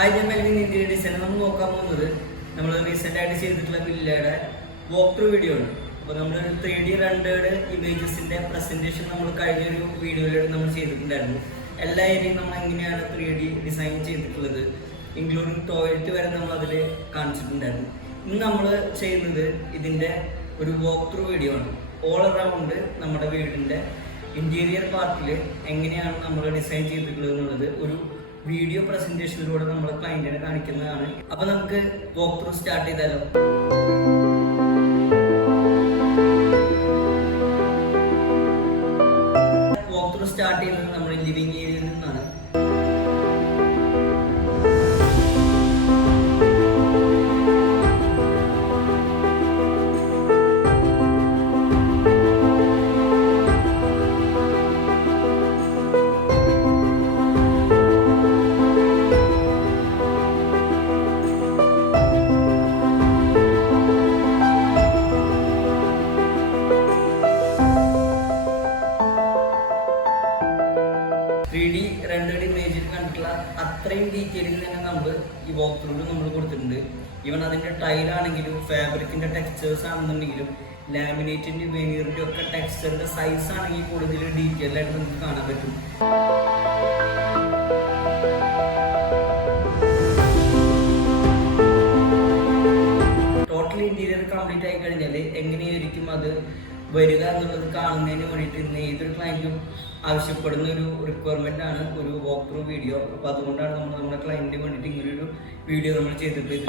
Hi, ഞാൻ Melvin ഇന്ത്യയുടെ design. നമ്മൾ നോക്കാൻ പോകുന്നത് നമ്മൾ റീസെൻ്റ് ആയിട്ട് ചെയ്തിട്ടുള്ള വില്ലയുടെ വോക്ക് ത്രൂ വീഡിയോ ആണ്. അപ്പോൾ നമ്മൾ 3D റെൻഡേർഡ് ഇമേജസിൻ്റെ പ്രസൻറ്റേഷൻ നമ്മൾ കഴിഞ്ഞൊരു വീഡിയോയിലൂടെ നമ്മൾ ചെയ്തിട്ടുണ്ടായിരുന്നു. എല്ലാ ഏരിയയും നമ്മൾ എങ്ങനെയാണ് 3D ഡിസൈൻ ചെയ്തിട്ടുള്ളത്, ഇൻക്ലൂഡിങ് ടോയ്ലറ്റ് വരെ നമ്മൾ അതിൽ കാണിച്ചിട്ടുണ്ടായിരുന്നു. ഇന്ന് നമ്മൾ ചെയ്യുന്നത് ഇതിൻ്റെ ഒരു വോക്ക് ത്രൂ വീഡിയോ ആണ്. ഓൾ അറൗണ്ട് നമ്മുടെ വീടിൻ്റെ ഇൻറ്റീരിയർ പാർട്ടിൽ എങ്ങനെയാണ് നമ്മൾ ഡിസൈൻ ചെയ്തിട്ടുള്ളത് എന്നുള്ളത് ഒരു വീഡിയോ പ്രസന്റേഷനിലൂടെ നമ്മൾ ക്ലയന്റിനെ കാണിക്കുന്നതാണ്. അപ്പൊ നമുക്ക് വോക്ക് ത്രൂ സ്റ്റാർട്ട് ചെയ്താലോ. വോക്ക് ത്രൂ സ്റ്റാർട്ട് ചെയ്യുന്നത് നമ്മുടെ ലിവിംഗ് ഏരിയയിൽ നിന്നാണ്. റെൻഡേർഡ് ഇമേജിൽ കണ്ടിട്ടുള്ള അത്രയും ഡീറ്റെയിലിംഗ് തന്നെ നമ്മൾ ഈ വോക്ക് ത്രൂവിൽ നമ്മൾ കൊടുത്തിട്ടുണ്ട്. ഈവൻ അതിൻ്റെ ടൈലാണെങ്കിലും ഫാബ്രിക്കിൻ്റെ ടെക്സ്ചേഴ്സ് ആണെന്നുണ്ടെങ്കിലും ലാമിനേറ്റിൻ്റെ വെനീറിൻ്റെ ഒക്കെ ടെക്സ്ചറിൻ്റെ സൈസ് ആണെങ്കിൽ കൂടുതൽ ഡീറ്റെയിൽ ആയിട്ട് നമുക്ക് കാണാൻ പറ്റും. ടോട്ടൽ ഇൻറ്റീരിയർ കംപ്ലീറ്റ് ആയി കഴിഞ്ഞാൽ എങ്ങനെയായിരിക്കും അത് വരിക എന്നുള്ളത് കാണുന്നതിന് വേണ്ടിയിട്ട് ഇന്ന് ഏതൊരു ക്ലയൻറ്റും ആവശ്യപ്പെടുന്ന ഒരു റിക്വയർമെൻ്റ് ആണ് ഒരു വോക്ക് ത്രൂ വീഡിയോ. അപ്പോൾ അതുകൊണ്ടാണ് നമ്മൾ നമ്മുടെ ക്ലയൻറ്റിന് വേണ്ടിയിട്ട് ഇങ്ങനൊരു വീഡിയോ നമ്മൾ ചെയ്തിട്ടുള്ളത്.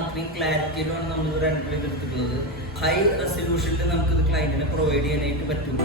അത്രയും ക്ലാരിറ്റിയിലാണ് നമ്മൾ റെൻഡർ ചെയ്തെടുത്തിട്ടുള്ളത്. ഹൈ റെസൊല്യൂഷനിൽ നമുക്കിത് ക്ലയൻറ്റിനെ പ്രൊവൈഡ് ചെയ്യാനായിട്ട് പറ്റും.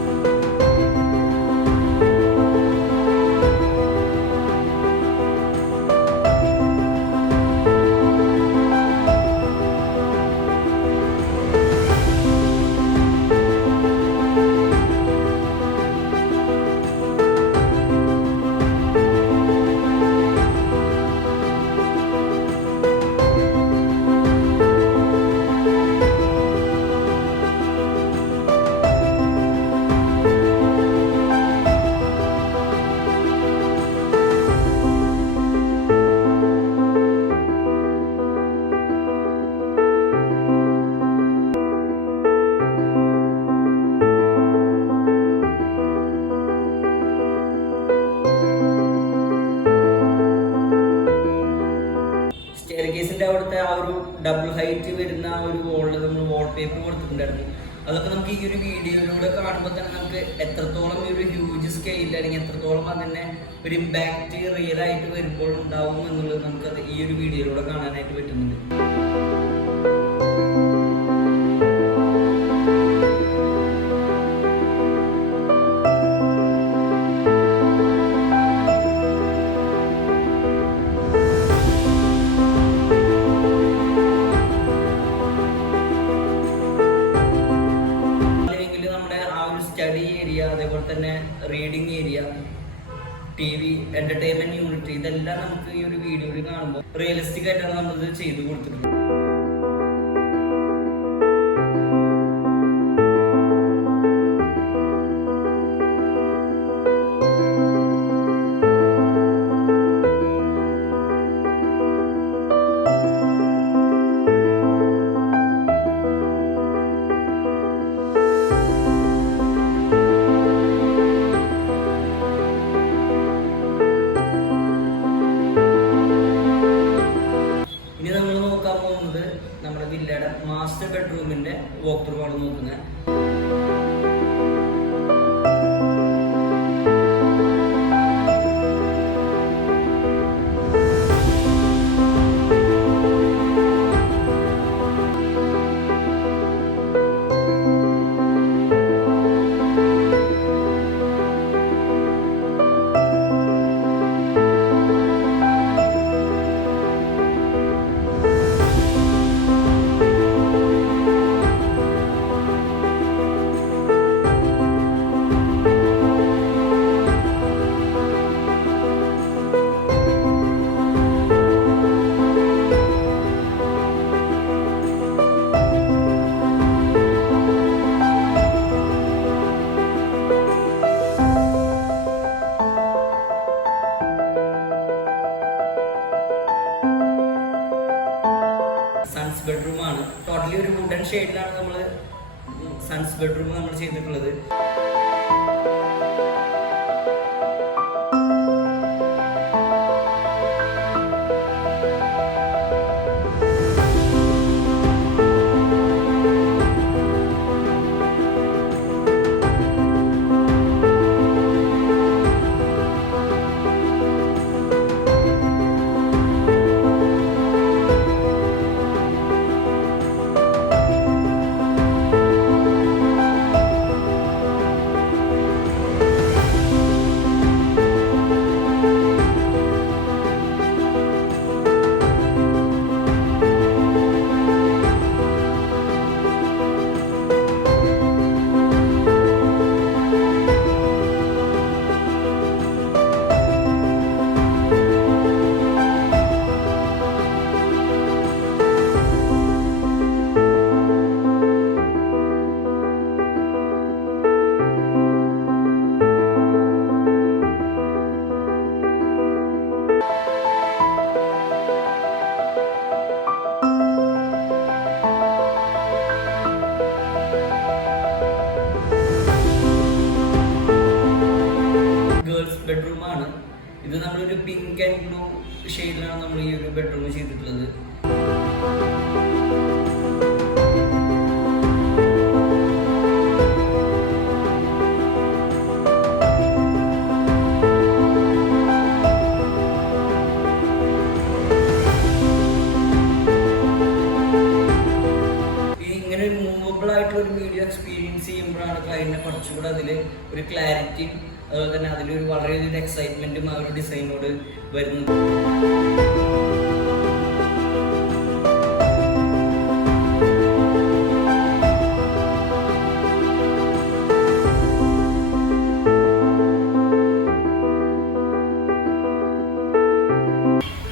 സ്റ്റെയർകേസിൻ്റെ അവിടുത്തെ ആ ഒരു ഡബിൾ ഹൈറ്റ് വരുന്ന ആ ഒരു വോളിൽ നമ്മൾ വാൾ പേപ്പർ കൊടുത്തിട്ടുണ്ടായിരുന്നു. അതൊക്കെ നമുക്ക് ഈ ഒരു വീഡിയോയിലൂടെ കാണുമ്പോൾ തന്നെ നമുക്ക് എത്രത്തോളം ഈ ഒരു ഹ്യൂജ് സ്കെയിൽ അല്ലെങ്കിൽ എത്രത്തോളം അതിൻ്റെ ഒരു ഇമ്പാക്റ്റ് റിയൽ ആയിട്ട് വരുമ്പോൾ ഉണ്ടാവും എന്നുള്ളത് നമുക്കത് ഈ ഒരു വീഡിയോയിലൂടെ കാണാനായിട്ട് പറ്റുന്നുണ്ട്. TV എന്റർടൈൻമെന്റ് യൂണിറ്റ്, ഇതെല്ലാം നമുക്ക് ഈ ഒരു വീഡിയോയിൽ കാണുമ്പോൾ റിയലിസ്റ്റിക് ആയിട്ടാണ് നമ്മളിത് ചെയ്തു കൊടുത്തിട്ടുള്ളത്. ഇനി നമ്മൾ നോക്കാൻ പോകുന്നത് നമ്മുടെ വില്ലയുടെ മാസ്റ്റർ ബെഡ്റൂമിന്റെ വോക്ക് ത്രൂ ആണ് നോക്കുന്നത്. സൺസ് ബെഡ്റൂം ആണ്. ടോട്ടലി ഒരു വുഡൻ ഷെയ്ഡിലാണ് നമ്മൾ സൺസ് ബെഡ്റൂം നമ്മൾ ചെയ്തിട്ടുള്ളത്. ബെഡ്റൂം ആണ് ഇത്. നമ്മളൊരു പിങ്ക് ആൻഡ് ബ്ലൂ ഷെയ്ഡിലാണ് നമ്മൾ ഈ ഒരു ബെഡ്റൂം ചെയ്തിട്ടുള്ളത്. ഇങ്ങനെ ഒരു മൂവബിൾ ആയിട്ടുള്ള ഒരു വീഡിയോ എക്സ്പീരിയൻസ് ചെയ്യുമ്പോഴാണ് ക്ലയന്റിനെ കുറച്ചുകൂടെ അതിൽ ഒരു ക്ലാരിറ്റിയും അതുപോലെ തന്നെ അതിലൊരു വളരെയധികം എക്സൈറ്റ്മെന്റും ആ ഒരു ഡിസൈനോട് വരുന്നത്.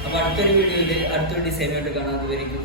അപ്പൊ അടുത്തൊരു വീഡിയോയിൽ അടുത്തൊരു ഡിസൈനായിട്ട് കാണാൻ വരിക്കും.